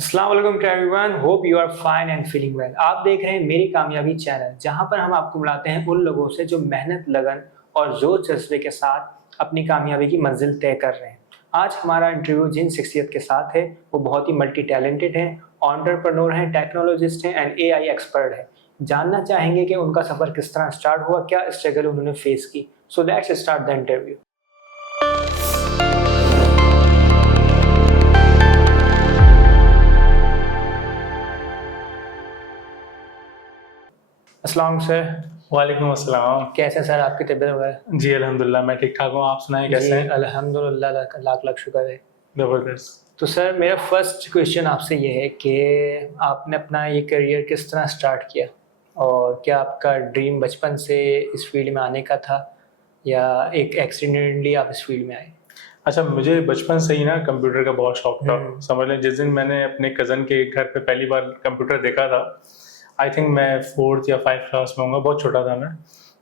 अस्सलाम वालेकुम to everyone, hope you are fine and feeling well. आप देख रहे हैं मेरी कामयाबी चैनल, जहां पर हम आपको मिलाते हैं उन लोगों से जो मेहनत, लगन और जोर जज्बे के साथ अपनी कामयाबी की मंजिल तय कर रहे हैं। आज हमारा इंटरव्यू जिन शख्सियत के साथ है वो बहुत ही मल्टी टैलेंटेड हैं, एंटरप्रेन्योर हैं, टेक्नोलॉजिस्ट हैं एंड एआई एक्सपर्ट हैं। जानना चाहेंगे कि उनका सफ़र किस तरह स्टार्ट हुआ, क्या स्ट्रगल उन्होंने फेस की। So let's start the interview. अस्सलाम सर। वालेकुम अस्सलाम। कैसे सर आपकी तबीयत वगैरह? जी, अल्हम्दुलिल्लाह मैं ठीक-ठाक हूँ, आप सुनाएँ जी, कैसे हैं? अल्हम्दुलिल्लाह लाख-लाख शुक्र है। ज़बरदस्त। तो सर मेरा फर्स्ट क्वेश्चन आपसे ये है कि आपने अपना ये करियर किस तरह स्टार्ट किया? और क्या आपका ड्रीम बचपन से इस फ़ील्ड में आने का था या एक एक्सीडेंटली आप इस फ़ील्ड में आए? अच्छा, मुझे बचपन से ही ना कंप्यूटर का बहुत शौक था। हुँ। समझ लें जिस दिन मैंने अपने कज़न के घर पे पहली बार कंप्यूटर देखा था, आई थिंक मैं 4th या 5th क्लास में होऊँगा, बहुत छोटा था मैं।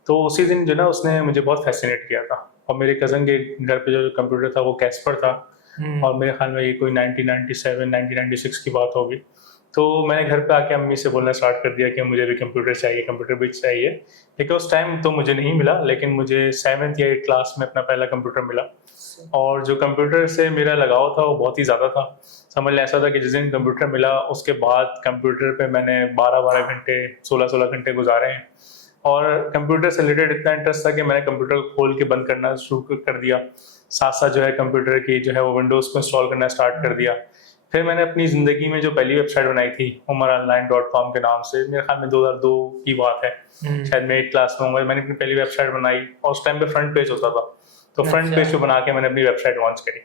तो उसी दिन जो ना उसने मुझे बहुत फ़ैसिनेट किया था और मेरे कज़न के घर पे जो कंप्यूटर था वो कैस्पर था और हुँ। मेरे ख़्याल में ये कोई 1997, 1996 की बात होगी। तो मैंने घर पे आके अम्मी से बोलना स्टार्ट कर दिया कि मुझे भी कंप्यूटर भी चाहिए। लेकिन उस टाइम तो मुझे नहीं मिला, लेकिन मुझे 7th या 8th क्लास में अपना पहला कंप्यूटर मिला और जो कंप्यूटर से मेरा लगाव था वो बहुत ही ज़्यादा था। समझ लें ऐसा था कि जिस दिन कंप्यूटर मिला उसके बाद कंप्यूटर पे मैंने 12-12 घंटे, 16-16 घंटे गुज़ारे हैं और कंप्यूटर से रिलेटेड इतना इंटरेस्ट था कि मैंने कंप्यूटर को खोल के बंद करना शुरू कर दिया। साथ-साथ जो है कंप्यूटर की जो है वो विंडोज़ को इंस्टॉल करना स्टार्ट कर दिया। फिर मैंने अपनी ज़िंदगी में जो पहली वेबसाइट बनाई थी, umaronline.com के नाम से, मेरे ख़्याल में 2002 की बात है। हुँ। शायद मैं 8th क्लास में होऊँगा, मैंने अपनी पहली वेबसाइट बनाई और उस टाइम पे फ्रंट पेज होता था। तो फ्रंट अच्छा। पेज पे बना के मैंने अपनी वेबसाइट लॉन्च करी।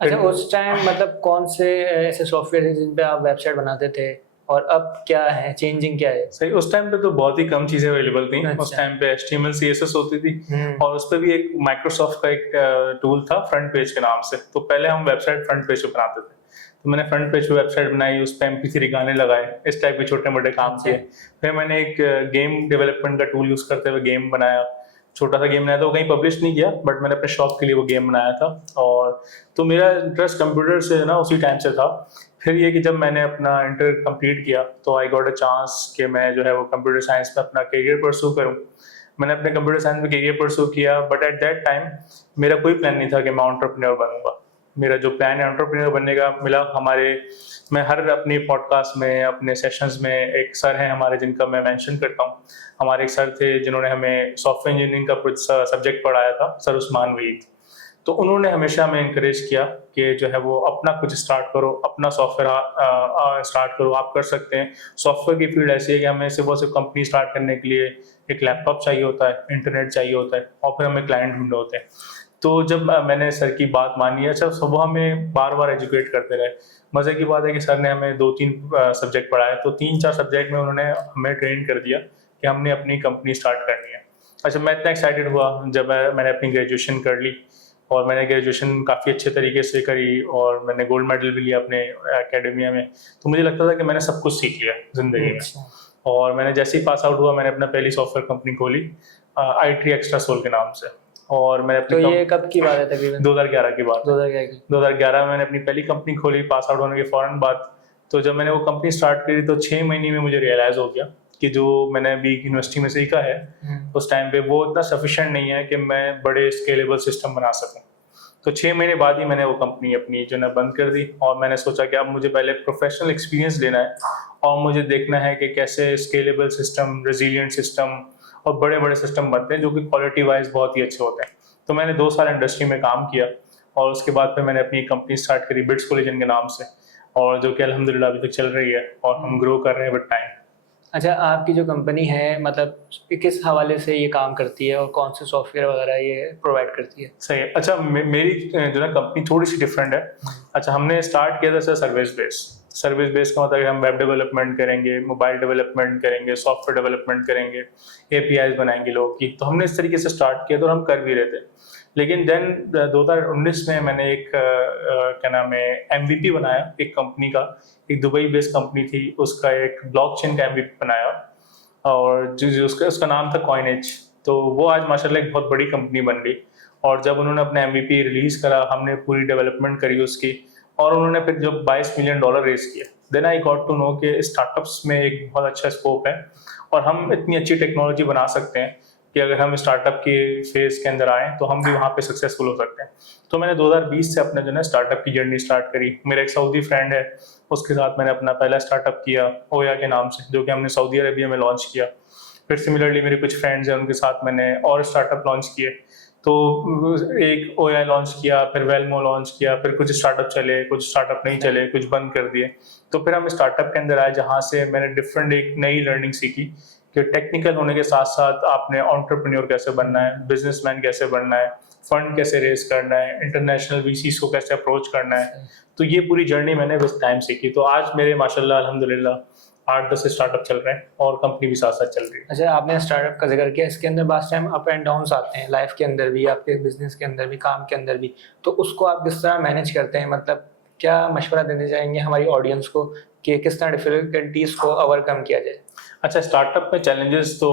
अच्छा, फिर उस टाइम मतलब कौन से ऐसे सॉफ्टवेयर थे जिन पे आप वेबसाइट बनाते थे? और अब क्या है, चेंजिंग क्या है? सही उस टाइम पे तो बहुत ही कम चीज़ें अवेलेबल थी। उस अच्छा। टाइम पे एचटीएमएल, सीएसएस होती थी हुँ। और उसपे भी एक माइक्रोसॉफ्ट का एक टूल था फ्रंट पेज के नाम से। तो पहले हम वेबसाइट फ्रंट पेज पे बनाते थे। तो मैंने फ्रंट पेज पे वेबसाइट बनाई, उस पे एमपी3 गाने लगाए, इस टाइप के छोटे-मोटे काम अच्छा। किए। फिर मैंने एक गेम डेवलपमेंट का टूल यूज़ करते हुए गेम बनाया। छोटा-सा गेम बनाया था, वो कहीं पब्लिश नहीं किया बट मैंने अपने शौक के लिए वो गेम बनाया था और तो मेरा इंटरेस्ट कंप्यूटर से ना उसी टाइम से था। फिर ये कि जब मैंने अपना इंटर कंप्लीट किया तो आई गॉट अ चांस कि मैं जो है वो कंप्यूटर साइंस में अपना करियर परस्यू करूँ। मैंने अपने कंप्यूटर साइंस में करियर परस्यू किया बट एट दैट टाइम मेरा कोई प्लान नहीं था कि मैं एंटरप्रेन्योर बनूँगा। मेरा जो प्लान है एंटरप्रेन्योर बनने का मिला हमारे मैं हर अपनी पॉडकास्ट में, अपने सेशंस में एक सर हैं हमारे जिनका मैं मेंशन करता हूँ। हमारे एक सर थे जिन्होंने हमें सॉफ्टवेयर इंजीनियरिंग का कुछ सब्जेक्ट पढ़ाया था, सर उस्मान वहीद। तो उन्होंने हमेशा हमें एनकरेज किया कि जो है वो अपना कुछ स्टार्ट करो, अपना सॉफ्टवेयर स्टार्ट करो, आप कर सकते हैं। सॉफ्टवेयर की फील्ड ऐसी है कि हमें सिर्फ़ और सिर्फ़ कंपनी स्टार्ट करने के लिए एक लैपटॉप चाहिए होता है, इंटरनेट चाहिए होता है और फिर हमें क्लाइंट ढूँढने होते हैं। तो जब मैंने सर की बात मानी, अच्छा सब वो हमें बार-बार एजुकेट करते रहे। मज़े की बात है कि सर ने हमें 2-3 सब्जेक्ट पढ़ाए, तो 3-4 सब्जेक्ट में उन्होंने हमें ट्रेन कर दिया कि हमने अपनी कंपनी स्टार्ट करनी है। अच्छा मैं इतना एक्साइटेड हुआ जब मैंने अपनी ग्रेजुएशन कर ली और मैंने ग्रेजुएशन काफ़ी अच्छे तरीके से करी और मैंने गोल्ड मेडल भी लिया अपने एकेडमिया में। तो मुझे लगता था कि मैंने सब कुछ सीख लिया ज़िंदगी में अच्छा। और मैंने जैसे ही पास आउट हुआ मैंने अपना पहली सॉफ्टवेयर कंपनी खोली आईटी एक्स्ट्रासोल के नाम से और मैंने अपनी तो ये कब की बात है तकरीबन? 2011 की बात है। 2011 की? 2011 में मैंने अपनी पहली कंपनी खोली पास आउट होने के फ़ौरन बाद। तो जब मैंने वो कंपनी स्टार्ट करी तो 6 महीने में मुझे रियलाइज़ हो गया कि जो मैंने अभी यूनिवर्सिटी में सीखा है, हुँ। उस टाइम पे वो इतना सफिशिएंट नहीं है कि मैं बड़े स्केलेबल सिस्टम बना सकूँ। तो 6 महीने बाद ही मैंने वो कंपनी अपनी जो है बंद कर दी और मैंने सोचा कि अब मुझे पहले प्रोफ़ेशनल एक्सपीरियंस लेना है और मुझे देखना है कि कैसे स्केलेबल सिस्टम, रेज़िलिएंट सिस्टम और बड़े-बड़े सिस्टम बनते हैं जो कि क्वालिटी वाइज़ बहुत ही अच्छे होते हैं। तो मैंने 2 साल इंडस्ट्री में काम किया और उसके बाद फिर मैंने अपनी कंपनी स्टार्ट करी बिट्स कोलिजन के नाम से और जो कि अल्हम्दुलिल्लाह अभी तक चल रही है और हम ग्रो कर रहे हैं विद टाइम। अच्छा, आपकी जो कंपनी है मतलब किस हवाले से ये काम करती है और कौन से सॉफ्टवेयर वगैरह ये प्रोवाइड करती है? सही है। अच्छा मेरी जो है कंपनी थोड़ी-सी डिफरेंट है। हुँ। अच्छा हमने स्टार्ट किया था sir service base. Service base का मतलब है हम वेब डेवलपमेंट करेंगे, मोबाइल डेवलपमेंट करेंगे, सॉफ्टवेयर डेवलपमेंट करेंगे, एपीआईज़ बनाएँगे लोगों की। तो हमने इस तरीके से स्टार्ट किया था और हम कर भी रहे थे। लेकिन देन 2019 में मैंने एक क्या नाम है एमवीपी बनाया एक कंपनी का, एक दुबई बेस्ड कंपनी थी, उसका एक ब्लॉकचेन का एमवीपी बनाया और जो उसका उसका नाम था कॉइनेज। तो वो आज माशाल्लाह एक बहुत बड़ी कंपनी बन गई और जब उन्होंने अपना एमवीपी रिलीज़ करा, हमने पूरी डेवलपमेंट करी उसकी और उन्होंने फिर जब $22 मिलियन रेज़ किया। Then I got to know कि स्टार्टअप्स में एक बहुत अच्छा स्कोप है और हम इतनी अच्छी टेक्नोलॉजी बना सकते हैं कि अगर हम स्टार्टअप के फेज के अंदर आएँ तो हम भी वहाँ पे सक्सेसफुल हो सकते हैं। तो मैंने 2020 से अपने जो है स्टार्टअप की जर्नी स्टार्ट करी। मेरा एक सऊदी फ्रेंड है, उसके साथ मैंने अपना पहला स्टार्टअप किया ओया के नाम से, जो कि हमने सऊदी अरेबिया में लॉन्च किया। फिर सिमिलरली मेरे कुछ फ्रेंड्स हैं, उनके साथ मैंने और स्टार्टअप लॉन्च किए। तो एक ओया लॉन्च किया, फिर वेलमो लॉन्च किया, फिर कुछ स्टार्टअप चले, कुछ स्टार्टअप नहीं चले, कुछ बंद कर दिए। तो फिर हम स्टार्टअप के अंदर आए, जहाँ से मैंने डिफरेंट एक नई लर्निंग सीखी कि टेक्निकल होने के साथ साथ आपने एंटरप्रेन्योर कैसे बनना है, बिजनेसमैन कैसे बनना है, फंड कैसे रेज करना है, इंटरनेशनल वीसीज को कैसे अप्रोच करना है। तो ये पूरी जर्नी मैंने विद टाइम सीखी। तो आज मेरे माशाल्लाह अल्हम्दुलिल्लाह 8-10 स्टार्टअप चल रहे हैं और कंपनी भी साथ साथ चल रही है। अच्छा, आपने स्टार्टअप का जिक्र किया, इसके अंदर बहुत टाइम अप एंड डाउन्स आते हैं लाइफ के अंदर भी, आपके बिजनेस के अंदर भी, काम के अंदर भी। तो उसको आप किस तरह मैनेज करते हैं? मतलब क्या मशवरा देना चाहेंगे हमारी ऑडियंस को कि किस तरह डिफिकल्टीज को ओवरकम किया जाए? अच्छा, स्टार्टअप में चैलेंजेस तो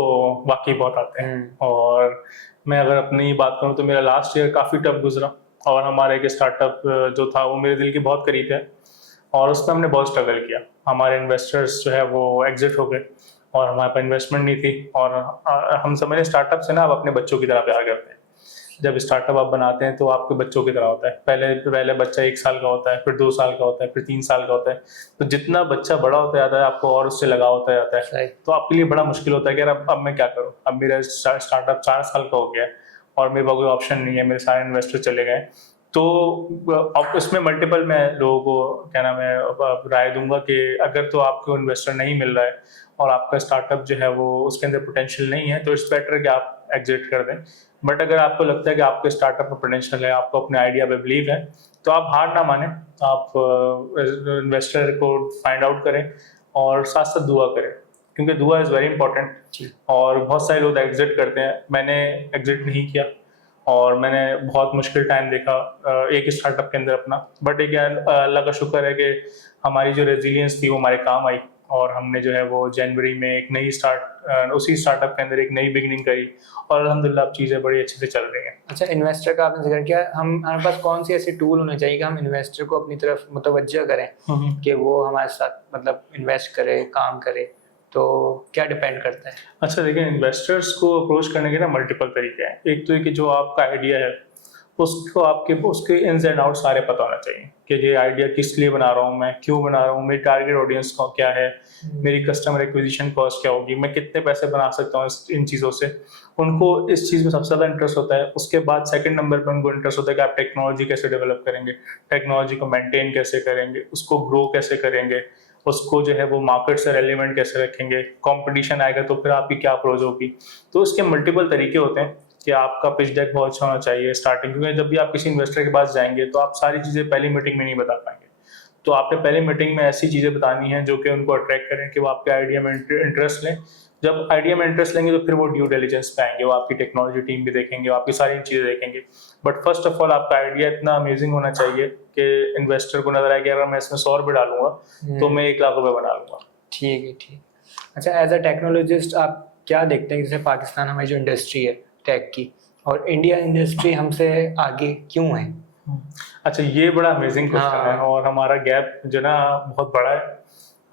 वाकई बहुत आते हैं और मैं अगर अपनी बात करूं तो मेरा लास्ट ईयर काफ़ी टफ गुजरा और हमारा एक स्टार्टअप जो था वो मेरे दिल के बहुत करीब है और उसमें हमने बहुत स्ट्रगल किया। हमारे इन्वेस्टर्स जो है वो एग्जिट हो गए और हमारे पास इन्वेस्टमेंट नहीं थी और हम समझे स्टार्टअप से ना आप अपने बच्चों की तरह प्यार करते हैं। जब स्टार्टअप आप बनाते हैं तो आपके बच्चों की तरह होता है। पहले बच्चा 1 साल का होता है, फिर 2 साल का होता है, फिर 3 साल का होता है। तो जितना बच्चा बड़ा होता जाता है आपको और उससे लगाव होता जाता है। तो आपके लिए बड़ा मुश्किल होता है कि यार अब मैं क्या करूँ, अब मेरा स्टार्टअप 4 साल का हो गया है और मेरे पास कोई ऑप्शन नहीं है, मेरे सारे इन्वेस्टर चले गए। तो अब इसमें मल्टीपल मैं लोगों को क्या नाम है राय दूंगा कि अगर तो आपको इन्वेस्टर नहीं मिल रहा है और आपका स्टार्टअप जो है वो उसके अंदर पोटेंशियल नहीं है, तो इट्स बेटर कि आप एग्जिट कर दें। बट अगर आपको लगता है कि आपके स्टार्टअप में पोटेंशियल है, आपको अपने आइडिया पे बिलीव है, तो आप हार ना माने, आप इन्वेस्टर को फाइंड आउट करें और साथ साथ दुआ करें, क्योंकि दुआ इज़ वेरी इंपॉर्टेंट। और बहुत सारे लोग एग्जिट करते हैं, मैंने एग्जिट नहीं किया और मैंने बहुत मुश्किल टाइम देखा एक स्टार्टअप के अंदर अपना। बट एक अल्लाह का शुक्र है कि हमारी जो रेजिलियंस थी वो हमारे काम आई और हमने जो है वो जनवरी में एक नई उसी स्टार्टअप के अंदर एक नई बिगनिंग करी और अल्हम्दुलिल्लाह अब चीज़ें बड़ी अच्छे से चल रही हैं। अच्छा, इन्वेस्टर का आपने जिक्र किया, हमारे पास कौन सी ऐसी टूल होने चाहिए कि हम इन्वेस्टर को अपनी तरफ मुतवज्जह करें कि वो हमारे साथ मतलब इन्वेस्ट करे, काम करे? तो क्या डिपेंड करता है? अच्छा देखिए, इन्वेस्टर्स को अप्रोच करने के ना मल्टीपल तरीके हैं। एक तो है कि जो आपका आइडिया है उसको उसके इन्स एंड आउट सारे पता होना चाहिए कि ये आइडिया किस लिए बना रहा हूँ, मैं क्यों बना रहा हूँ, मेरी टारगेट ऑडियंस को क्या है, मेरी कस्टमर एक्विजिशन कॉस्ट क्या होगी, मैं कितने पैसे बना सकता हूँ इन चीज़ों से। उनको इस चीज़ में सबसे ज़्यादा इंटरेस्ट होता है। उसके बाद सेकंड नंबर पर उनको इंटरेस्ट होता है कि आप टेक्नोलॉजी कैसे डेवलप करेंगे, टेक्नोलॉजी को मेंटेन कैसे करेंगे, उसको ग्रो कैसे करेंगे, उसको जो है वो मार्केट से रेलिवेंट कैसे रखेंगे, कंपटीशन आएगा तो फिर आपकी क्या अप्रोच होगी। तो उसके मल्टीपल तरीके होते हैं कि आपका पिच डेक बहुत अच्छा होना चाहिए स्टार्टिंग में। जब भी आप किसी इन्वेस्टर के पास जाएंगे तो आप सारी चीज़ें पहली मीटिंग में नहीं बता पाएंगे, तो आपने पहली मीटिंग में ऐसी चीज़ें बतानी है जो कि उनको अट्रैक्ट करें कि वो आपके आइडिया में इंटरेस्ट लें। जब आइडिया में इंटरेस्ट लेंगे तो फिर वो ड्यू डिलिजेंस पे आएंगे, वो आपकी टेक्नोलॉजी टीम भी देखेंगे, वो आपकी सारी चीज़ें देखेंगे। बट फर्स्ट ऑफ ऑल आपका आइडिया इतना अमेजिंग होना चाहिए कि इन्वेस्टर को नजर आए कि अगर मैं इसमें 100 रुपये डालूंगा तो मैं 1 लाख रुपये बना लूंगा। ठीक है, ठीक। अच्छा, एज अ टेक्नोलॉजिस्ट आप क्या देखते हैं, जैसे पाकिस्तान हमारी जो इंडस्ट्री है टेक की, और इंडिया इंडस्ट्री हमसे आगे क्यों है? अच्छा, ये बड़ा अमेजिंग क्वेश्चन है और हमारा गैप जो ना बहुत बड़ा है।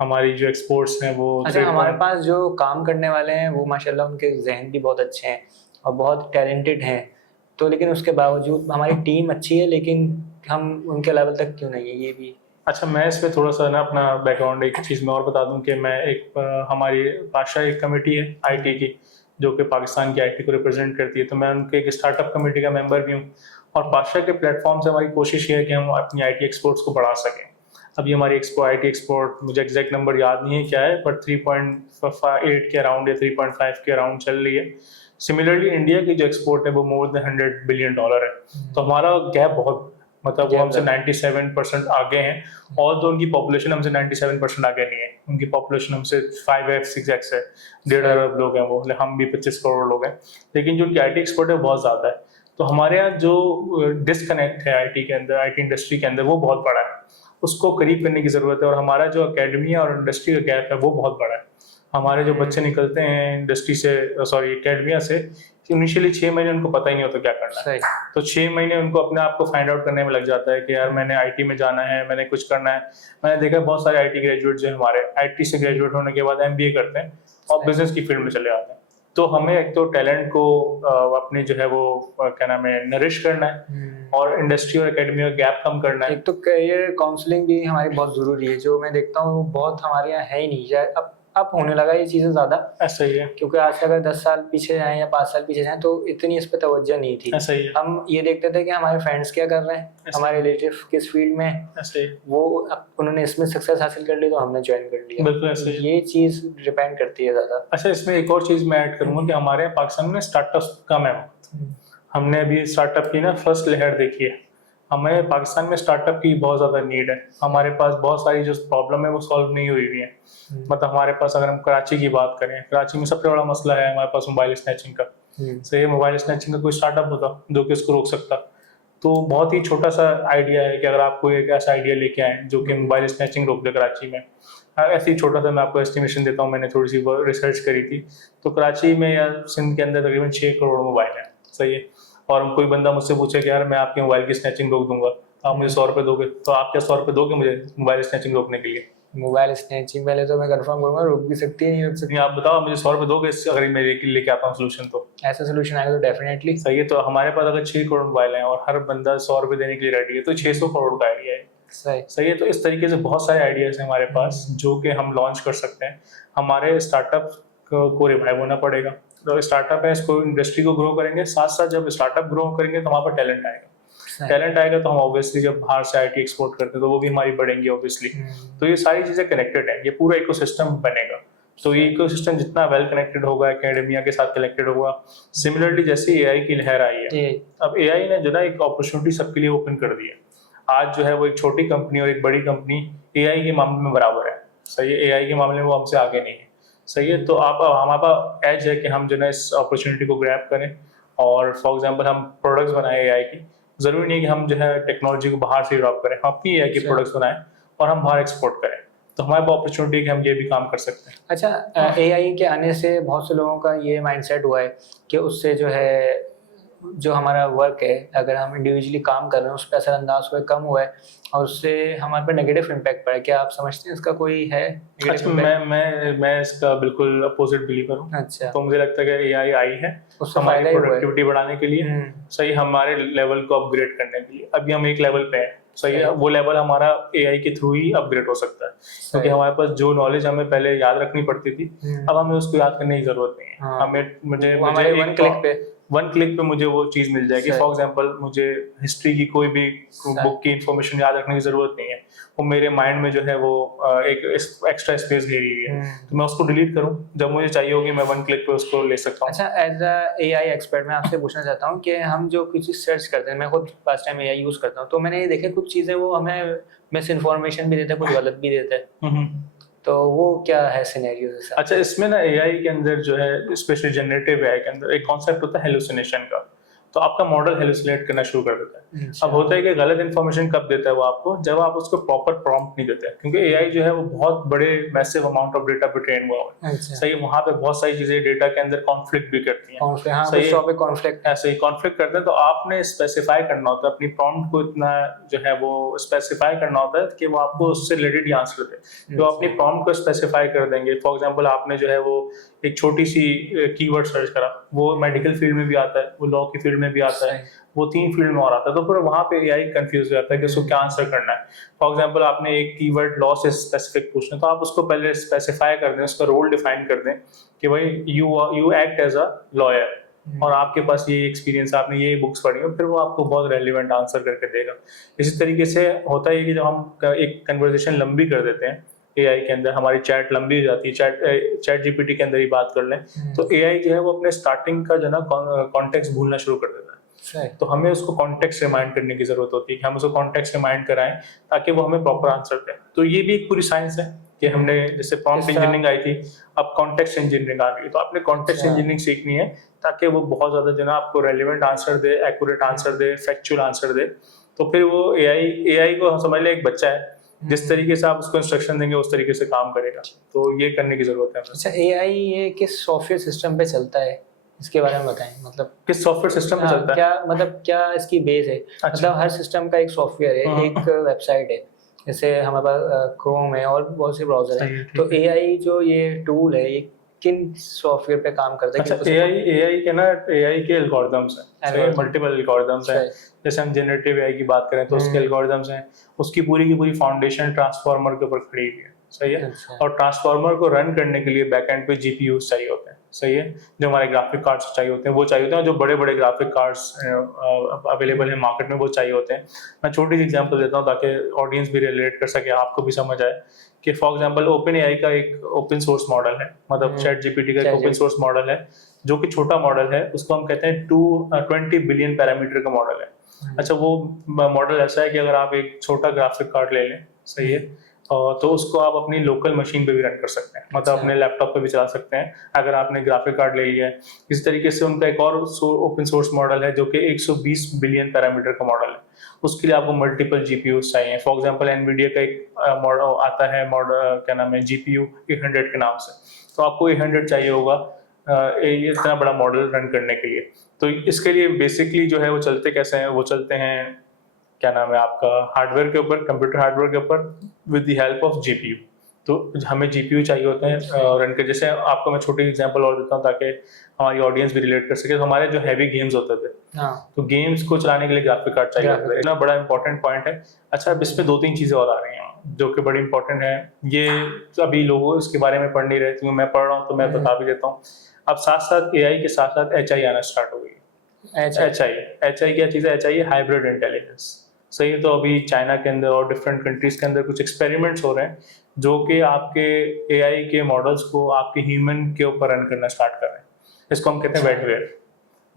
हमारी जो एक्सपोर्ट्स हैं वो अच्छा, हमारे पास जो काम करने वाले हैं वो माशाल्लाह उनके जहन भी बहुत अच्छे हैं और बहुत टैलेंटेड हैं, तो लेकिन उसके बावजूद हमारी टीम अच्छी है लेकिन हम उनके लेवल तक क्यों नहीं है, ये भी। अच्छा, मैं इसमें थोड़ा सा ना अपना बैकग्राउंड एक चीज़ में और बता दूं कि मैं हमारी पाशा एक कमेटी है आईटी की जो कि पाकिस्तान की आईटी को रिप्रेजेंट करती है, तो मैं उनके एक स्टार्टअप कमेटी का मेंबर भी हूँ। और पाशा के प्लेटफॉर्म से हमारी कोशिश ये है कि हम अपनी आईटी एक्सपोर्ट्स को बढ़ा सकें। अभी हमारी आईटी एक्सपोर्ट, मुझे एग्जैक्ट नंबर याद नहीं है क्या है, बट 3.8 के अराउंड या 3.5 के अराउंड चल रही है। सिमिलरली इंडिया की जो एक्सपोर्ट है वो मोर देन $100 बिलियन है। तो हमारा गैप बहुत, मतलब वो हमसे 97% आगे हैं और तो उनकी पॉपुलेशन हमसे 97% आगे नहीं है। उनकी पॉपुलेशन हमसे 5x 6x है, 1.5 अरब लोग हैं वो, हम भी 25 करोड़ लोग हैं, लेकिन जो उनकी आईटी एक्सपोर्ट है वो बहुत ज़्यादा है। तो हमारे यहाँ जो डिसकनेक्ट है आईटी के अंदर, आईटी इंडस्ट्री के अंदर, वो बहुत बड़ा है, उसको करीब करने की ज़रूरत है। और हमारा जो अकेडमी और इंडस्ट्री का गैप है वो बहुत बड़ा है। हमारे जो बच्चे निकलते हैं इंडस्ट्री से, सॉरी एकेडमिया से, इनिशियली 6 महीने उनको पता ही नहीं होता क्या करना है। सही। तो 6 महीने उनको अपने आप को फाइंड आउट करने में लग जाता है कि यार मैंने आईटी में जाना है, मैंने कुछ करना है। मैंने देखा है बहुत सारे आईटी ग्रेजुएट जो हमारे आईटी से ग्रेजुएट होने के बाद एमबीए करते हैं और बिजनेस की फील्ड में चले आते हैं। तो हमें एक तो टैलेंट को अपनी जो है वो क्या नाम है नरिश करना है और इंडस्ट्री और एकेडमी का गैप कम करना है। एक तो करियर काउंसलिंग भी हमारी बहुत जरूरी है, जो मैं देखता हूँ बहुत हमारे यहाँ है ही नहीं। शायद अब होने लगा ये चीजें ज्यादा, ऐसा ही है। क्योंकि आज से अगर 10 साल पीछे जाएं या 5 साल पीछे जाएं तो इतनी इस पे तवज्जो नहीं थी। ऐसा ही है। हम ये देखते थे कि हमारे फ्रेंड्स क्या कर रहे हैं, हमारे रिलेटिव किस फील्ड में हैं, ऐसा ही है। वो उन्होंने इसमें सक्सेस हासिल कर ली तो हमने ज्वाइन कर लिया। बिल्कुल ऐसा ही है। ये चीज डिपेंड करती है ज्यादा। अच्छा, इसमें एक और चीज मैं ऐड करूंगा कि हमारे यहाँ पाकिस्तान में स्टार्टअप्स कम है। हमने अभी स्टार्टअप की ना फर्स्ट लहर देखी है। हमें पाकिस्तान में स्टार्टअप की बहुत ज़्यादा नीड है। हमारे पास बहुत सारी जो प्रॉब्लम है वो सॉल्व नहीं हुई हुई है। मतलब हमारे पास अगर हम कराची की बात करें, कराची में सबसे बड़ा मसला है हमारे पास मोबाइल स्नैचिंग का। सही है, मोबाइल स्नैचिंग का कोई स्टार्टअप होता जो कि उसको रोक सकता। तो बहुत ही छोटा सा आइडिया है कि अगर आपको एक ऐसा आइडिया लेके आए जो कि मोबाइल स्नैचिंग रोक दे कराची में। ऐसे ही छोटा सा मैं आपको एस्टिमेशन देता हूँ, मैंने थोड़ी सी रिसर्च करी थी। तो कराची में या सिंध के अंदर तकरीबन 6 करोड़ मोबाइल है। सही है, और कोई बंदा मुझसे पूछे कि यार मैं आपके मोबाइल की स्नैचिंग रोक दूंगा, आप मुझे 100 रुपये दोगे, तो आप क्या 100 रुपये दोगे मुझे मोबाइल स्नैचिंग रोकने के लिए? मोबाइल स्नैचिंग पहले तो मैं कंफर्म करूंगा रोक भी सकती है, नहीं रोक सकती। नहीं, आप बताओ मुझे 100 रुपये दोगे अगर मैं लेके आता हूँ सोल्यूशन? तो ऐसा सोल्यूशन आएगा तो डेफिनेटली। सही है। तो हमारे पास अगर 6 करोड़ मोबाइल हैं और हर बंदा 100 रुपये देने के लिए रेडी है तो 600 करोड़ का आइडिया है। सही है। तो इस तरीके से बहुत सारे आइडियाज हैं हमारे पास जो कि हम लॉन्च कर सकते हैं। हमारे स्टार्टअप को रिवाइव होना पड़ेगा। तो स्टार्टअप है, इसको इंडस्ट्री को ग्रो करेंगे, साथ साथ जब स्टार्टअप ग्रो करेंगे तो वहाँ पर टैलेंट आएगा। टैलेंट आएगा तो हम ऑब्वियसली जब बाहर से आईटी एक्सपोर्ट करते हैं तो वो भी हमारी बढ़ेंगी ऑब्वियसली। तो ये सारी चीजें कनेक्टेड है, ये पूरा इकोसिस्टम बनेगा। तो ये इकोसिस्टम जितना वेल कनेक्टेड होगा, एकेडमिया के साथ कनेक्टेड होगा। सिमिलरली जैसे एआई की लहर आई है, अब एआई ने जो ना एक अपॉर्चुनिटी सबके लिए ओपन कर दी है। आज जो है वो एक छोटी कंपनी और एक बड़ी कंपनी एआई के मामले में बराबर है। सही है, एआई के मामले में वो हमसे आगे नहीं है। सही है, तो आप हमारे पास एज है कि हम जो है इस अपॉर्चुनिटी को ग्रैब करें और फॉर एग्जांपल हम प्रोडक्ट्स बनाएं एआई की। जरूरी नहीं है कि हम जो है टेक्नोलॉजी को बाहर से ड्रॉप करें, हम अपनी एआई के प्रोडक्ट्स बनाएं और हम बाहर एक्सपोर्ट करें। तो हमारे पास अपॉर्चुनिटी है कि हम ये भी काम कर सकते हैं। अच्छा, एआई के आने से बहुत से लोगों का ये माइंडसेट हुआ है कि उससे जो है जो हमारा वर्क है, अगर हम इंडिविजुअली काम कर रहे हैं उस पर असरअंदाज हुआ है, कम हुआ है और उससे हमारे पर नेगेटिव इम्पैक्ट पड़ा है। क्या आप समझते हैं इसका कोई है? अच्छा, मैं इसका बिल्कुल अपोजिट बिलीवर हूँ। अच्छा, तो मुझे लगता है कि एआई आई है उससे हमारी फायदा ही हुआ है। प्रोडक्टिविटी बढ़ाने के लिए, सही, हमारे लेवल को अपग्रेड करने के लिए। अभी हम एक लेवल पे हैं, सही है, वो लेवल हमारा एआई के थ्रू ही अपग्रेड हो सकता है। क्योंकि हमारे पास जो नॉलेज हमें पहले याद रखनी पड़ती थी, अब हमें उसको याद करने की जरूरत नहीं है। हमें मुझे वन क्लिक पे मुझे वो चीज मिल जाएगी। फॉर एग्जांपल मुझे हिस्ट्री की कोई भी बुक की इंफॉर्मेशन याद रखने की जरूरत नहीं है, वो मेरे माइंड में जो है वो एक एक्स्ट्रा स्पेस घेरी हुई है। तो मैं उसको डिलीट करूं जब मुझे चाहिए होगी, मैं वन क्लिक पे उसको ले सकता हूं। अच्छा, एज अ एआई एक्सपर्ट मैं आपसे पूछना चाहता हूं कि हम जो कुछ चीज सर्च करते हैं, मैं खुद फर्स्ट टाइम एआई यूज करता हूं, तो मैंने ये देखा कुछ चीजें वो हमें मिस इन्फॉर्मेशन भी देता है, कुछ गलत भी देता है। तो वो क्या है सिनेरियो जैसा? अच्छा, इसमें ना एआई के अंदर जो है स्पेशली जनरेटिव एआई के अंदर एक कॉन्सेप्ट होता है हेलुसिनेशन का। तो आपका मॉडल हेलुसिनेट करना शुरू कर देता है। अब होता है कि गलत इन्फॉर्मेशन कब देता है वो आपको, जब आप उसको प्रॉपर प्रॉम्प्ट नहीं देते। क्योंकि एआई जो है वो बहुत बड़े मैसिव अमाउंट ऑफ डेटा पे ट्रेन हुआ है। सही, वहाँ पे बहुत सारी चीजें डेटा के अंदर कॉन्फ्लिक्ट भी करती हैं। सही, कॉन्फ्लिक्ट ऐसे ही कॉन्फ्लिक्ट करते हैं। तो आपने स्पेसिफाई करना होता है अपनी प्रॉम्प्ट को, इतना जो है वो स्पेसिफाई करना होता है कि वो आपको उससे रिलेटेड ही आंसर दे। तो अपनी प्रॉम्प्ट को स्पेसिफाई कर देंगे। फॉर एग्जाम्पल आपने जो है वो एक छोटी सी कीवर्ड सर्च करा, वो मेडिकल फील्ड में भी आता है, वो लॉ की फील्ड में भी आता है, वो 3 फील्ड में और आता है। तो फिर वहाँ पे एआई कंफ्यूज हो जाता है कि उसको क्या आंसर करना है। फॉर एग्जांपल आपने एक कीवर्ड लॉ से स्पेसिफिक पूछना, तो आप उसको पहले स्पेसिफाई कर दें, उसका रोल डिफाइन कर दें कि भाई you act as a lawyer और आपके पास ये एक्सपीरियंस, आपने ये बुक्स पढ़ी हो, फिर वो आपको बहुत रेलिवेंट आंसर करके देगा। इसी तरीके से होता है कि जब हम एक कन्वर्सेशन लंबी कर देते हैं एआई के अंदर, हमारी चैट लंबी हो जाती है, चैट जीपीटी के अंदर ही बात कर लें, तो एआई जो है वो अपने स्टार्टिंग का जो ना कॉन्टेक्स्ट भूलना शुरू कर देता है। तो हमें उसको कॉन्टेक्स्ट रिमाइंड करने की जरूरत होती है कि हम उसको कॉन्टेक्स्ट रिमाइंड कराएं ताकि वो हमें प्रॉपर आंसर दें। तो ये भी एक पूरी साइंस है कि हमने जैसे प्रॉम्प्ट इंजीनियरिंग आई थी, अब कॉन्टेक्स्ट इंजीनियरिंग आ गई। तो आपने कॉन्टेक्स्ट इंजीनियरिंग सीखनी है ताकि वो बहुत ज्यादा जो ना आपको रेलिवेंट आंसर दे, एक्यूरेट आंसर दे, फैक्चुअल आंसर दे। तो फिर वो एआई को समझ ले एक बच्चा है, जिस तरीके से आप उसको इंस्ट्रक्शन देंगे उस तरीके से काम करेगा। तो ये करने की जरूरत है। अच्छा, एआई ये किस सॉफ्टवेयर सिस्टम पे चलता है इसके बारे में बताएं, मतलब किस सॉफ्टवेयर सिस्टम में हाँ, चलता है? क्या मतलब क्या इसकी बेस है? मतलब हर सिस्टम का एक सॉफ्टवेयर है, हाँ। एक वेबसाइट है, जैसे हमारे पास क्रोम है और बहुत से ब्राउजर सही है, हैं। ठीक तो एआई जो ये टूल है, ये किन सॉफ्टवेयर पे काम करता है? अच्छा, किनको एआई support- एआई के ना, एआई के एल्गोरिदम्स हैं, सही है, Algorithm। मल्टीपल एल्गोरिदम्स हैं। सही। जैसे हम जनरेटिव एआई की बात करें तो उसके एल्गोरिदम्स हैं, उसकी की पूरी फाउंडेशन ट्रांसफार्मर के ऊपर खड़ी हुई है, सही है। अच्छा। और ट्रांसफार्मर को रन करने के लिए बैकएंड पे जीपीयूज चाहिए होते हैं, सही है, जो हमारे ग्राफिक कार्ड्स चाहिए होते हैं, वो चाहिए होते हैं, जो बड़े बड़े ग्राफिक कार्ड्स अवेलेबल है मार्केट में, वो चाहिए होते हैं। मैं छोटी सी एग्जांपल देता हूँ ताकि ऑडियंस भी रिलेट कर सके, आपको भी समझ आए कि फॉर एग्जांपल ओपन एआई का एक ओपन सोर्स मॉडल है, मतलब चैट जीपीटी का एक ओपन सोर्स मॉडल है, जो कि छोटा मॉडल है, उसको हम कहते हैं 20 बिलियन पैरामीटर का मॉडल है। अच्छा, वो मॉडल ऐसा है कि अगर आप एक छोटा ग्राफिक कार्ड ले लें, सही है, तो उसको आप अपनी लोकल मशीन पे भी रन कर सकते हैं, मतलब अपने लैपटॉप पे भी चला सकते हैं अगर आपने ग्राफिक कार्ड ले लिया है। इस तरीके से उनका एक और ओपन सोर्स मॉडल है जो कि 120 बिलियन पैरामीटर का मॉडल है, उसके लिए आपको मल्टीपल जीपीयूज चाहिए। फॉर एग्जांपल एनवीडिया का एक मॉडल आता है, मॉडल क्या नाम है, जीपीयू 800 के नाम से, तो आपको 800 चाहिए होगा ये इतना बड़ा मॉडल रन करने के लिए। तो इसके लिए बेसिकली जो है वो चलते कैसे हैं, वो चलते हैं क्या नाम है आपका, हार्डवेयर के ऊपर, कंप्यूटर हार्डवेयर के ऊपर, with the help of GPU. तो हमें जीपीयू चाहिए होते हैं रन के। जैसे आपको मैं छोटी एग्जांपल और देता हूँ ताकि हमारी ऑडियंस भी रिलेट कर सके। तो हमारे जो हैवी गेम्स होते थे, तो गेम्स को चलाने के लिए ग्राफिक कार्ड चाहिए होता है, इतना बड़ा इंपॉर्टेंट पॉइंट है। अच्छा, अब इसमें 2-3 चीजें और आ रही हैं जो कि बड़ी इंपॉर्टेंट है, ये अभी लोग इसके बारे में पढ़ नहीं रहे, क्योंकि मैं पढ़ रहा हूँ तो मैं बता भी देता हूँ। अब साथ साथ एआई के साथ साथ एचआई आना स्टार्ट हो गई। एचआई क्या चीज़ है? एचआई हाइब्रिड इंटेलिजेंस, सही है। तो अभी चाइना के अंदर और डिफरेंट कंट्रीज के अंदर कुछ एक्सपेरिमेंट्स हो रहे हैं जो कि आपके एआई के मॉडल्स को आपके ह्यूमन के ऊपर रन करना स्टार्ट कर रहे हैं। इसको हम कहते हैं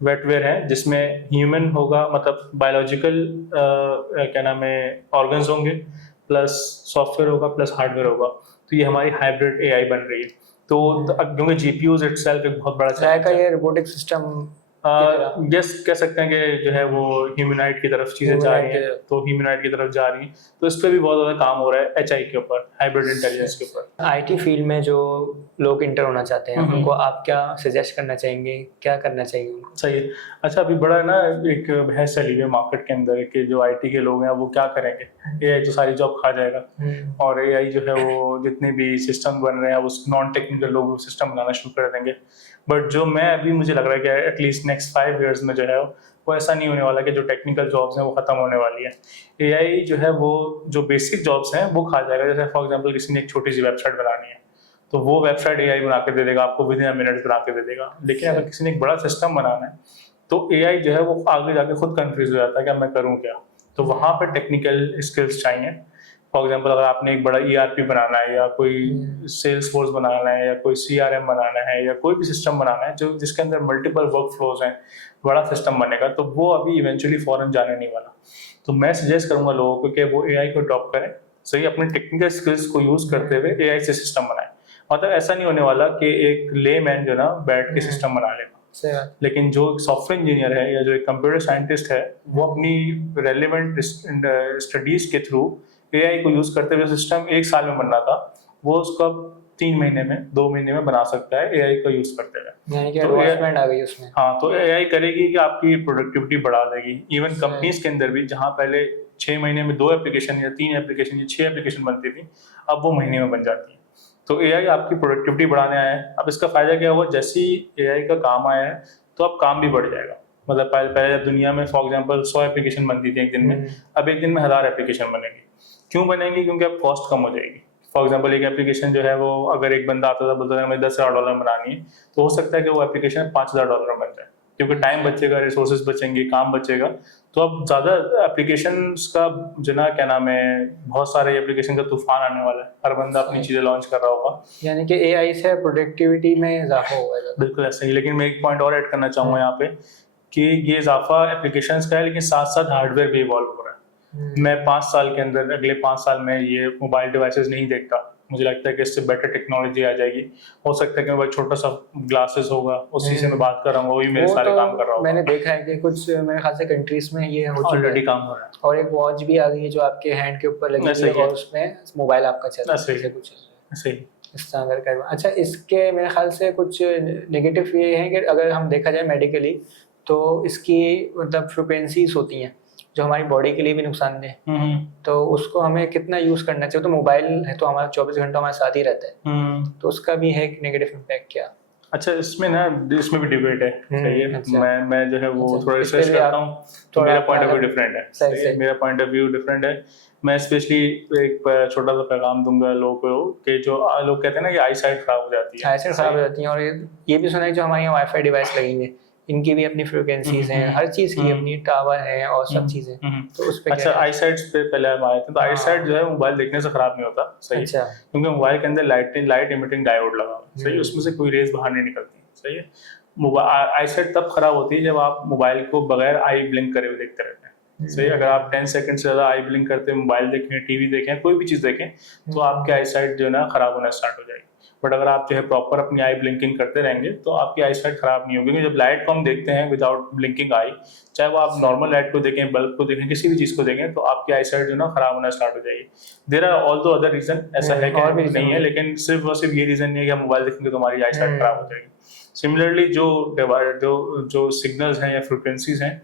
वेटवेयर है, जिसमें ह्यूमन होगा, मतलब बायोलॉजिकल क्या नाम है ऑर्गन्स होंगे, प्लस सॉफ्टवेयर होगा, प्लस हार्डवेयर होगा। तो ये हमारी हाइब्रिड एआई बन रही है। तो क्योंकि जीपीयूज इटसेल्फ एक बहुत बड़ा चैलेंज है, ये रोबोटिक सिस्टम यस कह सकते हैं कि जो है वो ह्यूमनाइड की तरफ चीजें जा रही हैं, तो ह्यूमनाइड की तरफ जा रही हैं। तो इस पर भी बहुत ज़्यादा काम हो रहा है एचआई के ऊपर, हाइब्रिड इंटेलिजेंस के ऊपर। आईटी फील्ड में जो लोग इंटर होना चाहते हैं, उनको आप क्या सजेस्ट करना चाहेंगे, क्या करना चाहिए उनको? सही है। अच्छा, अभी बड़ा ना एक बहस चली है मार्केट के अंदर कि जो आईटी के लोग हैं वो क्या करेंगे, एआई तो सारी जॉब खा जाएगा, और एआई जो है वो जितने भी सिस्टम बन रहे हैं उस नॉन टेक्निकल लोग वो सिस्टम बनाना शुरू कर देंगे। बट जो मैं अभी मुझे लग रहा है कि एटलीस्ट नेक्स्ट 5 ईयर्स में जो है वो ऐसा नहीं होने वाला कि जो टेक्निकल जॉब्स हैं वो खत्म होने वाली है। एआई जो है वो जो बेसिक जॉब्स हैं वो खा जाएगा। जैसे फॉर एग्जांपल किसी ने एक छोटी सी वेबसाइट बनानी है, तो वो वेबसाइट एआई बना के दे देगा आपको, विद इन मिनट्स बना के दे देगा। लेकिन अगर किसी ने एक बड़ा सिस्टम बनाना है तो एआई जो है वो आगे जाके खुद कंफ्यूज हो जाता है कि अब मैं करूँ क्या। तो वहाँ पर टेक्निकल स्किल्स चाहिए। फॉर एग्जांपल अगर आपने एक बड़ा ईआरपी बनाना है, या कोई सेल्स फोर्स बनाना है, या कोई सीआरएम बनाना है, या कोई भी सिस्टम बनाना है जो जिसके अंदर मल्टीपल वर्क फ्लोज हैं, बड़ा सिस्टम बनेगा, तो वो अभी इवेंचुअली फॉरेन जाने नहीं वाला। तो मैं सजेस्ट करूंगा लोगों को कि वो एआई को अडॉप्ट करें, सही, अपने टेक्निकल स्किल्स को यूज करते हुए एआई से सिस्टम बनाए। मतलब ऐसा नहीं होने वाला कि एक लेमैन जो ना बैठ के सिस्टम बना लेगा, लेकिन जो एक सॉफ्टवेयर इंजीनियर है या जो एक कंप्यूटर साइंटिस्ट है वो अपनी रेलेवेंट स्टडीज के थ्रू एआई को यूज करते हुए सिस्टम 1 साल में बनना था वो उसका 3 महीने में 2 महीने में बना सकता है एआई का यूज करते हुए। यानी कि एडवांसमेंट आ गई उसमें। हाँ, तो एआई करेगी कि आपकी प्रोडक्टिविटी बढ़ा देगी। इवन कंपनीज के अंदर भी जहाँ पहले 6 महीने में 2 एप्लीकेशन या 3 एप्लीकेशन या 6 एप्लीकेशन बनती थी, अब वो महीने में बन जाती है। तो एआई आपकी प्रोडक्टिविटी बढ़ाने आया है। अब इसका फायदा क्या हुआ, जैसे ही एआई का काम आया है तो अब काम भी बढ़ जाएगा। मतलब पहले दुनिया में फॉर एग्जांपल 100 एप्लीकेशन बनती थी एक दिन में, अब एक दिन में 1000 एप्लीकेशन बनेगी। क्यों बनेंगी? क्योंकि अब कॉस्ट कम हो जाएगी। फॉर एग्जांपल एक एप्लीकेशन जो है वो अगर एक बंदा आता था बोलता था हमें $10,000 बनानी है, तो हो सकता है कि वो एप्लीकेशन $5,000 में बन जाए, क्योंकि टाइम बचेगा, रिसोर्सेज बचेंगे, काम बचेगा। तो अब ज़्यादा एप्लीकेशंस का जो ना क्या नाम है, बहुत सारे एप्लीकेशन का तूफान आने वाला है, हर बंदा अपनी चीज़ें लॉन्च कर रहा होगा। यानी कि एआई से प्रोडक्टिविटी में इजाफा होगा। बिल्कुल ऐसा ही। लेकिन मैं एक पॉइंट और ऐड करना चाहूँगा यहाँ पे कि ये इजाफा एप्लीकेशंस का है, लेकिन साथ साथ हार्डवेयर भी इवॉल्व हो रहा है। मैं 5 साल के अंदर, अगले 5 साल में ये मोबाइल डिवाइसेस नहीं देखता। मुझे लगता है कि इससे बेटर टेक्नोलॉजी आ जाएगी। हो सकता है कि भाई छोटा सा ग्लासेस होगा, उसी से मैं बात कर रहा हूँ, वही मेरे सारे काम कर रहा हूँ। मैंने देखा है कि कुछ मेरे ख्याल से कंट्रीज में ये हो चुका है, ऑलरेडी काम हो रहा है। और एक वॉच भी आ गई है जो आपके हैंड के ऊपर लगी हुई है और उसमें मोबाइल आपका चल रहा है, कुछ सही। इस तरह करके। अच्छा, इसके मेरे ख्याल से कुछ नेगेटिव ये है कि अगर हम देखा जाए मेडिकली, तो इसकी मतलब फ्रिक्वेंसीज होती हैं जो हमारी बॉडी के लिए भी नुकसानदेह, तो उसको हमें कितना यूज़ करना चाहिए। तो मोबाइल है तो हमारा 24 घंटा हमारे साथ ही रहता है, तो उसका भी है नेगेटिव इम्पैक्ट क्या? अच्छा, इसमें भी डिबेट है। सही है। अच्छा। मैं जो है वो अच्छा, थोड़ा इस पे रिसर्च भी करता आप हूँ, तो थोड़ा मेरा पॉइंट ऑफ व्यू अपना- डिफरेंट है। सही सही है, सही। मेरा पॉइंट ऑफ व्यू डिफरेंट है। मैं स्पेशली एक छोटा सा पैगाम दूंगा लोगों को कि जो लोग कहते हैं ना कि आई साइट खराब हो जाती है, ऐसे खराब हो जाती हैं। और ये भी सुना है जो हमारे यहाँ वाईफाई डिवाइस लगेंगे, इनकी भी अपनी फ्रिक्वेंसीज हैं, हर चीज़ की अपनी टावर हैं और सब चीज़ें, तो उस पे अच्छा, आई साइट्स पे पहले हम आए थे, तो आई हाँ। साइट जो है मोबाइल देखने से खराब नहीं होता। सही है। अच्छा। क्योंकि मोबाइल के अंदर लाइट इमिटिंग डायोड लगा हुआ है। सही है, उसमें से कोई रेज बाहर नहीं निकलती। सही है। मोबाइल आई साइट तब खराब होती है जब आप मोबाइल को बगैर आई ब्लिंक करे हुए देखते रहते हैं। सही है। अगर आप 10 सेकंड से ज़्यादा आई ब्लिंक करते हैं, मोबाइल देखें, टीवी देखें, कोई भी चीज़ देखें, तो आपकी आई साइट जो है ना खराब होना स्टार्ट हो जाएगी। बट अगर आप जो है प्रॉपर अपनी आई ब्लिंकिंग करते रहेंगे तो आपकी आई साइट खराब नहीं होगी। क्योंकि जब लाइट को हम देखते हैं विदाउट ब्लिंकिंग आई, चाहे वो आप नॉर्मल लाइट को देखें, बल्ब को देखें, किसी भी चीज़ को देखें, तो आपकी आई साइट जो है ना खराब होना स्टार्ट हो जाएगी। There are also other reason, ऐसा है और भी कि reason नहीं है, होंगे। लेकिन सिर्फ और सिर्फ ये रीजन नहीं है कि हम मोबाइल देखेंगे तो हमारी आई साइट खराब हो जाएगी। सिमिलरली जो सिग्नल्स हैं या फ्रिक्वेंसीज हैं,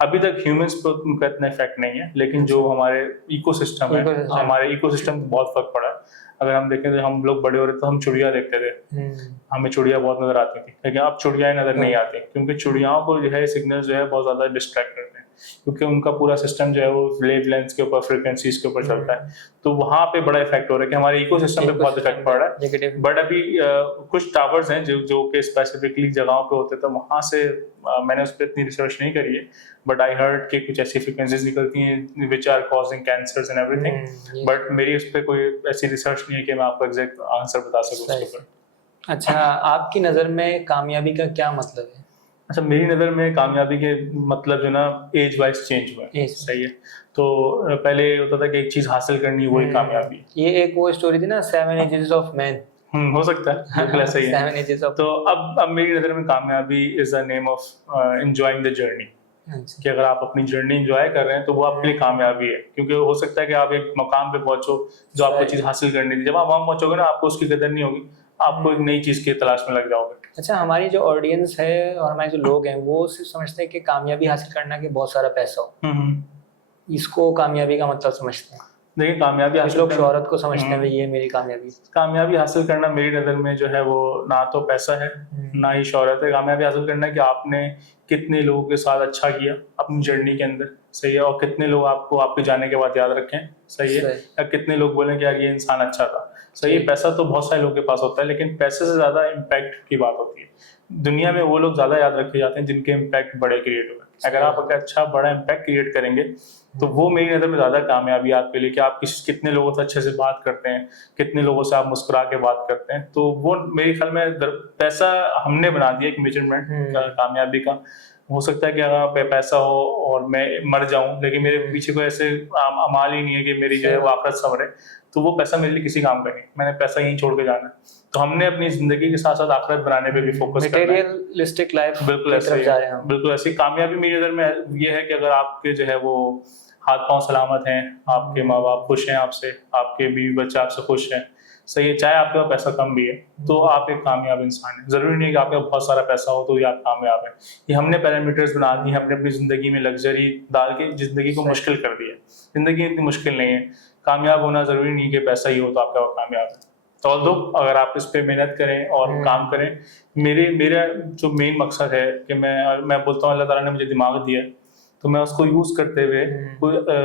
अभी तक ह्यूमंस पर उनका इतना इफेक्ट नहीं है, लेकिन जो हमारे इकोसिस्टम है, हमारे इकोसिस्टम बहुत फर्क पड़ा है। अगर हम देखें तो हम लोग बड़े हो रहे तो हम चिड़िया देखते थे, हमें चिड़िया बहुत नजर आती थी, लेकिन अब चिड़ियाएं नजर नहीं आती, क्योंकि चिड़ियाओं को जो है सिग्नल जो है बहुत ज्यादा डिस्ट्रैक्ट करते हैं, क्योंकि उनका पूरा सिस्टम जो है वो वेवलेंथ्स के ऊपर, फ्रिक्वेंसीज के ऊपर चलता है। तो वहाँ पे बड़ा इफेक्ट हो रहा है कि हमारे इकोसिस्टम पे बहुत इफेक्ट पड़ रहा है। बट अभी कुछ टावर्स हैं जो कि स्पेसिफिकली जगहों पे होते, तो वहाँ से मैंने उस पर इतनी रिसर्च नहीं करी है, बट आई हर्ड कि कुछ ऐसी फ्रिक्वेंसीज निकलती हैं which are causing cancers and everything. But मेरी उस पर कोई ऐसी रिसर्च नहीं है कि मैं आपको एग्जैक्ट आंसर बता सकूं उसके ऊपर। अच्छा, आपकी नज़र में कामयाबी का क्या मतलब है? अच्छा, मेरी नज़र में कामयाबी के मतलब जो ना एज वाइज चेंज हुआ है। सही है। तो पहले होता था कि एक चीज़ हासिल करनी वही कामयाबी। ये एक वो स्टोरी थी ना, 7 एजेस ऑफ मैन। हो सकता है, बिल्कुल ऐसा ही है। 7 एजेस ऑफ। तो अब मेरी नज़र में कामयाबी is the name of enjoying the journey. कि अगर आप अपनी जर्नी एंजॉय कर रहे हैं तो वो आपके लिए कामयाबी है। क्योंकि हो सकता है कि आप एक मकाम पे पहुंचो जो आपको चीज़ हासिल करनी थी, जब आप वहाँ पहुंचोगे ना आपको उसकी कदर नहीं होगी, आपको एक नई चीज़ की तलाश में लग जाओगे। अच्छा, हमारी जो ऑडियंस है और हमारे जो लोग हैं वो सिर्फ समझते हैं कि कामयाबी हासिल करना कि बहुत सारा पैसा हो, इसको कामयाबी का मतलब समझते हैं। देखिए, कामयाबी कुछ हासिल लोग शोहरत को समझते हैं, ये मेरी कामयाबी हासिल करना मेरी नज़र में जो है वो ना तो पैसा है ना ही शोहरत है। कामयाबी हासिल करना कि आपने कितने लोगों के साथ अच्छा किया अपनी जर्नी के अंदर। सही है। और कितने लोग आपको आपके जाने के बाद याद रखें। सही है। या कितने लोग बोलें कि यार ये इंसान अच्छा था। सही है। पैसा तो बहुत सारे लोगों के पास होता है, लेकिन पैसे से ज़्यादा इम्पैक्ट की बात होती है। दुनिया में वो लोग ज़्यादा याद रखे जाते हैं जिनके इम्पैक्ट बड़े क्रिएट हुए। अगर आप एक अच्छा बड़ा इम्पैक्ट क्रिएट करेंगे तो वो मेरी नज़र में ज़्यादा कामयाबी आपके लिए, कि आप कितने लोगों से अच्छे से बात करते हैं, कितने लोगों से आप मुस्कुरा के बात करते हैं। तो वो मेरे ख्याल में पैसा हमने बना दिया एक मेजरमेंट कामयाबी का। हो सकता है कि अगर पैसा हो और मैं मर जाऊं लेकिन मेरे पीछे कोई ऐसे अमाल ही नहीं है कि मेरी जो है वो आखिरत संवरे, तो वो पैसा मेरे लिए किसी काम का नहीं। मैंने पैसा यहीं छोड़ के जाना है। तो हमने अपनी जिंदगी के साथ साथ आखिरत बनाने पे भी फोकस करना है। मटेरियलिस्टिक लाइफ बिल्कुल ऐसे ही है। बिल्कुल ऐसी कामयाबी मेरी नज़र में ये है कि अगर आपके जो है वो हाथ पांव सलामत हैं, आपके माँ बाप खुश हैं आपसे, आपके बीवी बच्चे आपसे खुश हैं, सही है, चाहे आपके पास पैसा कम भी है, तो आप एक कामयाब इंसान हैं। ज़रूरी नहीं है कि आपके पास बहुत सारा पैसा हो तो ये आप कामयाब हैं। ये हमने पैरामीटर्स बना दिए, हमने अपनी ज़िंदगी में लग्जरी डाल के ज़िंदगी को मुश्किल कर दिया। ज़िंदगी इतनी मुश्किल नहीं है। कामयाब होना ज़रूरी नहीं कि पैसा ही हो तो आपका कामयाब है। तो अगर आप इस पे मेहनत करें और काम करें, मेरा जो मेन मकसद है कि मैं बोलता हूँ अल्लाह ताला ने मुझे दिमाग दिया है, तो मैं उसको यूज़ करते हुए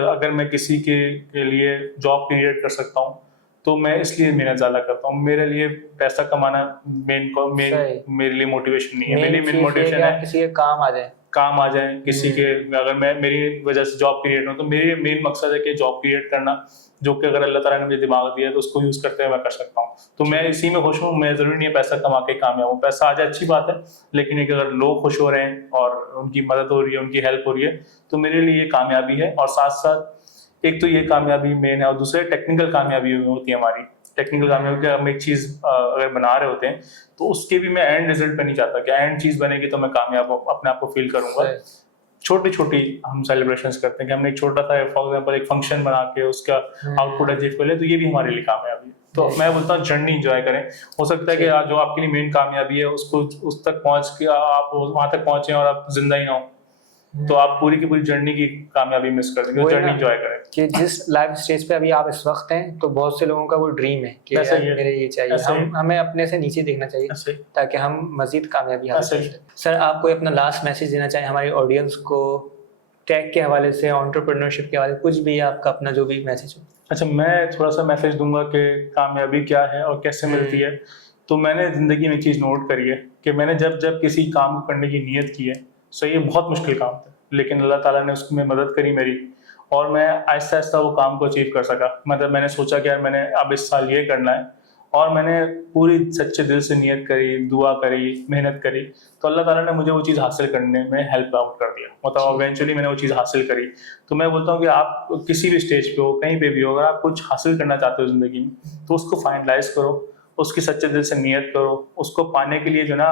अगर मैं किसी के लिए जॉब क्रिएट कर सकता हूँ तो मैं इसलिए मेहनत ज़्यादा करता हूँ। मेरे लिए पैसा कमाना मेरे लिए मोटिवेशन नहीं है। मेरी मेन मोटिवेशन है किसी के काम आ जाए किसी के, अगर मैं मेरी वजह से जॉब क्रिएट हो, तो मेरी मेन मकसद है कि जॉब क्रिएट करना, जो कि अगर अल्लाह ताला ने मुझे दिमाग दिया है तो उसको यूज़ करते हुए मैं कर सकता हूँ। तो मैं इसी में खुश हूँ। मैं ज़रूरी नहीं है पैसा कमा के कामयाब हूँ। पैसा आ जाए अच्छी बात है, लेकिन एक अगर लोग खुश हो रहे हैं और उनकी मदद हो रही है, उनकी हेल्प हो रही है, तो मेरे लिए ये कामयाबी है। और साथ साथ एक तो ये कामयाबी मेन है, और दूसरे टेक्निकल कामयाबी होती है हमारी। टेक्निकल कामयाबी कि हम एक चीज़ अगर बना रहे होते हैं तो उसके भी मैं एंड रिजल्ट पे नहीं चाहता कि एंड चीज़ बनेगी तो मैं कामयाब अपने आप को फील करूंगा। छोटी छोटी हम सेलिब्रेशंस करते हैं कि हमने एक छोटा सा फॉर एग्जांपल एक फंक्शन बना के उसका आउटपुट अचीव कर ले, तो ये भी हमारे लिए कामयाबी है। तो मैं बोलता हूँ जर्नी इंजॉय करें। हो सकता है कि जो आपके लिए मेन कामयाबी है उसको उस तक पहुंच के आप वहां तक पहुंचे और आप जिंदा ही ना हो, तो आप पूरी की पूरी जर्नी की कामयाबी मिस कर देंगे। वो है जर्नी ना इंजॉय करें। कि जिस लाइफ स्टेज पे अभी आप इस वक्त हैं, तो बहुत से लोगों का वो ड्रीम है कि ऐसा यार ही है। मेरे ये चाहिए, ऐसा ही। हमें अपने से नीचे देखना चाहिए ऐसे ही। ताकि हम मजीद कामयाबी हासिल ऐसा ही। कर सकें। सर, आप कोई अपना लास्ट मैसेज देना चाहें हमारी ऑडियंस को, टेक के हवाले से, एंटरप्रेन्योरशिप के हवाले से, कुछ भी आपका अपना जो भी मैसेज हो? अच्छा, मैं थोड़ा सा मैसेज दूंगा कि कामयाबी क्या है और कैसे मिलती है। तो मैंने ज़िंदगी में एक चीज़ नोट करी है कि मैंने जब जब किसी काम को करने की नीयत की है, सही ये बहुत मुश्किल काम था, लेकिन अल्लाह ताला ने उसमें मदद करी मेरी, और मैं आहिस्ता आहिस्ता वो काम को अचीव कर सका। मतलब मैंने सोचा कि यार मैंने अब इस साल ये करना है, और मैंने पूरी सच्चे दिल से नियत करी, दुआ करी, मेहनत करी, तो अल्लाह ताला ने मुझे वो चीज़ हासिल करने में हेल्प आउट कर दिया। मतलब इवेंचुअली मैंने वो चीज़ हासिल करी। तो मैं बोलता हूँ कि आप किसी भी स्टेज पे हो, कहीं पे भी हो, अगर आप कुछ हासिल करना चाहते हो ज़िंदगी में, तो उसको फाइनलाइज करो, उसकी सच्चे दिल से नियत करो। उसको पाने के लिए जो ना,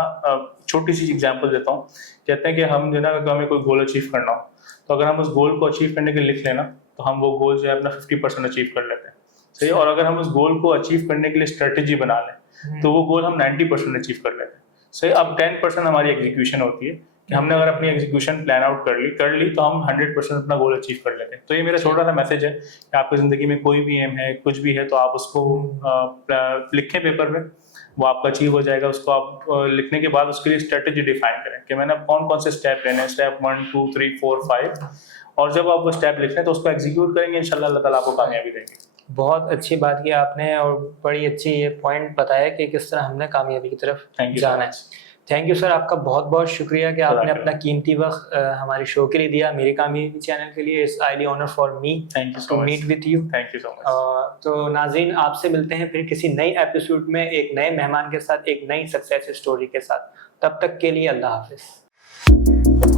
छोटी सी एग्जांपल देता हूँ। कहते हैं कि हम जो ना, अगर हमें कोई गोल अचीव करना हो, तो अगर हम उस गोल को अचीव करने के लिए लिख लेना, तो हम वो गोल जो है अपना 50% अचीव कर लेते हैं, सही। और अगर हम उस गोल को अचीव करने के लिए स्ट्रेटेजी बना लें, तो वो गोल हम 90% अचीव कर लेते हैं, सही। अब 10% हमारी एग्जीक्यूशन होती है कि हमने अगर अपनी एग्जीक्यूशन प्लान आउट कर ली तो हम 100% अपना गोल अचीव कर लेते हैं। तो ये मेरा छोटा सा मैसेज है कि आपकी ज़िंदगी में कोई भी एम है, कुछ भी है, तो आप उसको लिखें पेपर में, वो आपका अचीव हो जाएगा। उसको आप लिखने के बाद उसके लिए स्ट्रेटेजी डिफाइन करें कि मैंने कौन कौन से स्टेप लेने हैं, स्टेप 1 2 3 4 5, और जब आप वो स्टेप लिख लें तो उसको एग्जीक्यूट करेंगे, इंशाल्लाह अल्लाह ताला आपको कामयाबी देंगे। बहुत अच्छी बात की आपने, और बड़ी अच्छी ये पॉइंट बताया कि किस तरह हमने कामयाबी की तरफ थैंक यू जाना है। थैंक यू सर, आपका बहुत बहुत शुक्रिया कि आपने Thank you. अपना कीमती वक्त हमारे शो के लिए दिया, मेरी कामयाबी चैनल के लिए। It's highly honour for me thank you too so much. Meet with you. Thank you so much. तो नाज़रीन, आपसे मिलते हैं फिर किसी नए एपिसोड में, एक नए मेहमान के साथ, एक नई सक्सेस स्टोरी के साथ। तब तक के लिए अल्लाह हाफिज़।